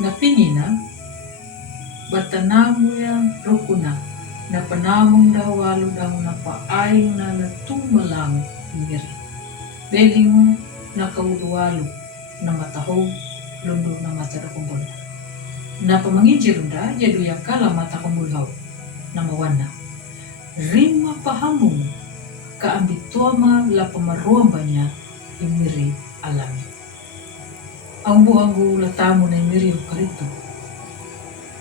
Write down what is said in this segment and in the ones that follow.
Napingina, batanamu ya rukuna, na panamong dawalo daw na paaing na natumalang ngiri. Beli mo na kauluwalo na matahog, lundo na matarakumbol. Na pamangijirunda, yaduya kala matakumbulhaw na mawana. Rima pahamong kaambituama la pamaruamba niya imiri alami. Ang buhanggu latamu na imiri ukarito.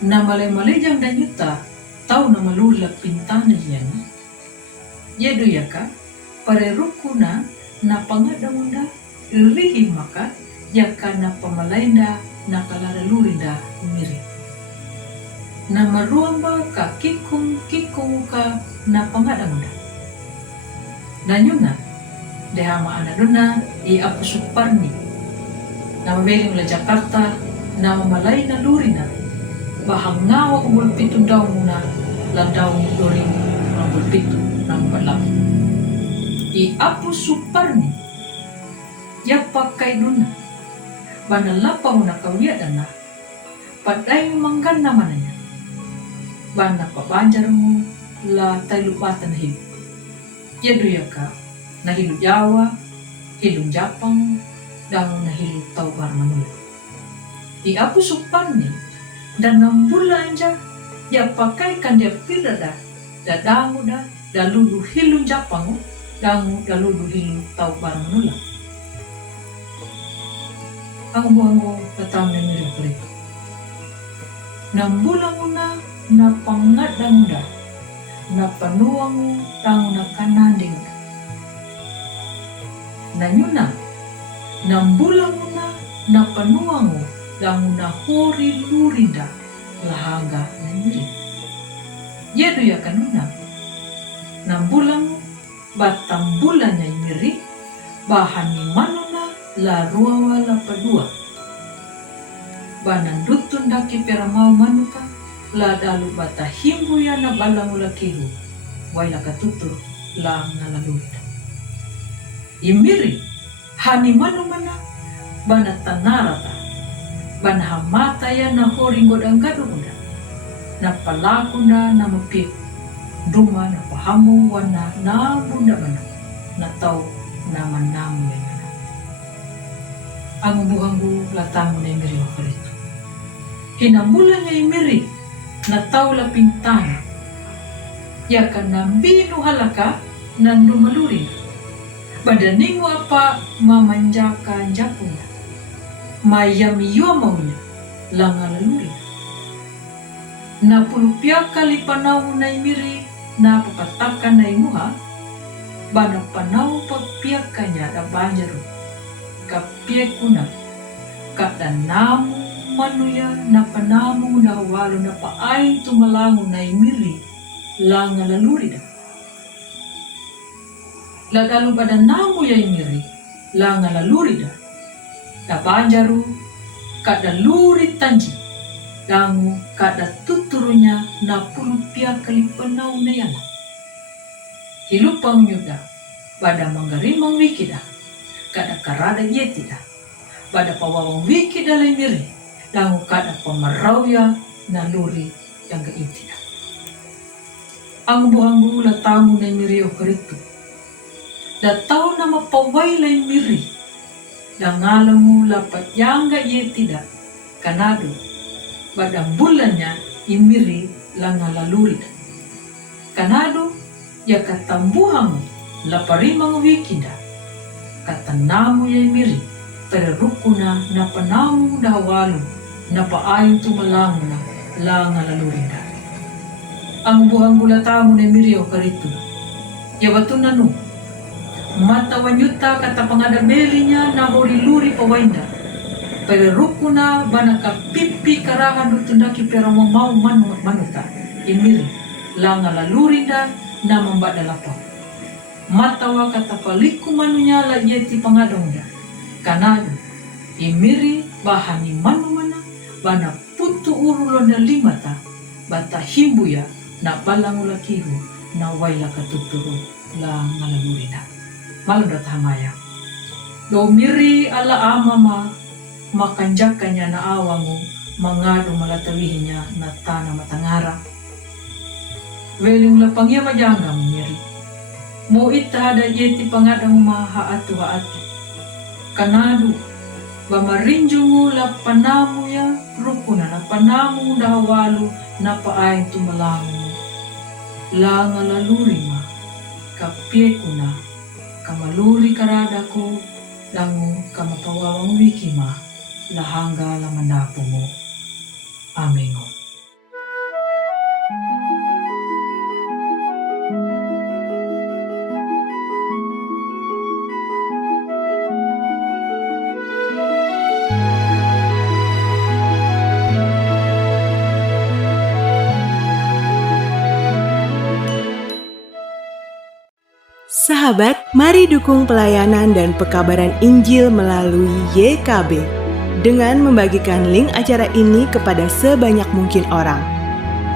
Na malay-malayang danyuta, tau na malulak pintana yan. Yaduya ka, parerukuna na pangadamunda, irihi maka, yaka na pamalaynda na kalaralurinda imiri. Na maruamba ka kikong ka na pangadamunda. Nanyuna, dehama anaduna iapusuparni. Na mameling la Jakarta, na mamalay na lurina. Bahangawa kung bulpito daw muna, landaw lurin ng bulpito ng balak. Iapusuparni, yapak kay nuna. Banalapaw na kawiyadan na, paday manggan naman na niya. Bana pabanjar mo la taylupatan na hilo. Yaduya ka, na hilo Jawa, hilong Japang, dahil na hilo Taubar Manula. Iapusupan ni, dan nambulan dya, ya pakai kan dia pilada, dadangu da, daludu hilong Japang, dangu daludu hilong Taubar Manula. Ang buhango katang na nila parito. Nambulan mo na pangadang da, na panuang mo tango na kananding da. Nanyuna, nambulan mo na panuang mo tango na hori lurinda lahanga na niri. Yedo ya kanuna, nambulan mo batambulan niya niri, bahan ni manuna laruawa la padua. Banandutun daki peramau manuka, la dalu bata himbu ya na balang ulakihu, waila katutur la ngalalurida. Imiri, hani manu mana, bana tanarata, bana hamata ya na horingo danggado muda, na palaku na mapik, duma na pahamu wana na bunda mana, na tau naman namu ya. Ang buhanggu latamu na imiri makarito. Hinambulan niya imiri na taula pintana. Yaka nambinu halaka nan lumalurin. Badaningo apa mamanjaka japuna. Mayamiyo maunya langalalurin. Na pulupya kali panaw na imiri na papatakan na imuha. Bana panaw pagpiyakanya na banjaro. Kapiekuna kada namu manuya na panamu na walo na paay tumalango na imiri langa lalurida. Ladalu pada namu ya imiri langa lalurida. Da banjaru kada luri tanji dangu kada tuturunya na pulupia kalipanau na yana. Hilupang yuda pada manggarimang wikida. Kada karada yetida, pada pawawang wiki dalay miri, dangu kada pamarawya na luri yang gaitida. Ang buhanggu latamu na miri o karito, dataw na mapaway lay miri, dangalamu lapat yang gaitida, kanado, pada bulan niya imiri lang nalaluri. Kanado, ya katambuhang laparimang wikida, katanamu ya imiri, pererukuna na panamu dawalu, na paayon tumalango na langalalurida. Ang buhang bulatamu na imiri o karito, yabatun na no, matawanyuta katapangadabeli niya na horiluri pawainda, pererukuna banakapipi karahan dutundaki peramamau manuta, imiri, langalalurida na mambadalapaw. Matawa katapaliku manunya la yeti pangadongda. Kanado, imiri bahani manu mana, bana putu urulo na limata, bata himbuya na balangulakiru na waila katuturo la ngalalurida. Maludat hamaya. Do miri ala amama makanjak kanya na awango mangado malatawihinya na tanah matangara. Weling lapangya majanga mo miri. Mo itahada yeti pangadang mahaatu haatu. Kanado bamarinjo mo la panamu ya rukuna na panamu dahawalo na paay tumalamu mo. Langa laluri ma kapie ko na kamaluri karada ko lango kamapawawang wiki ma lahangga lamanapo mo. Amengo. Sahabat, mari dukung pelayanan dan pekabaran Injil melalui YKB dengan membagikan link acara ini kepada sebanyak mungkin orang.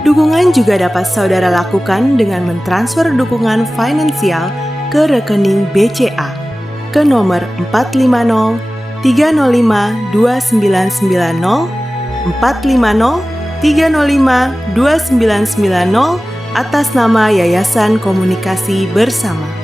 Dukungan juga dapat saudara lakukan dengan mentransfer dukungan finansial ke rekening BCA ke nomor 450 305 2990 450 305 2990 atas nama Yayasan Komunikasi Bersama.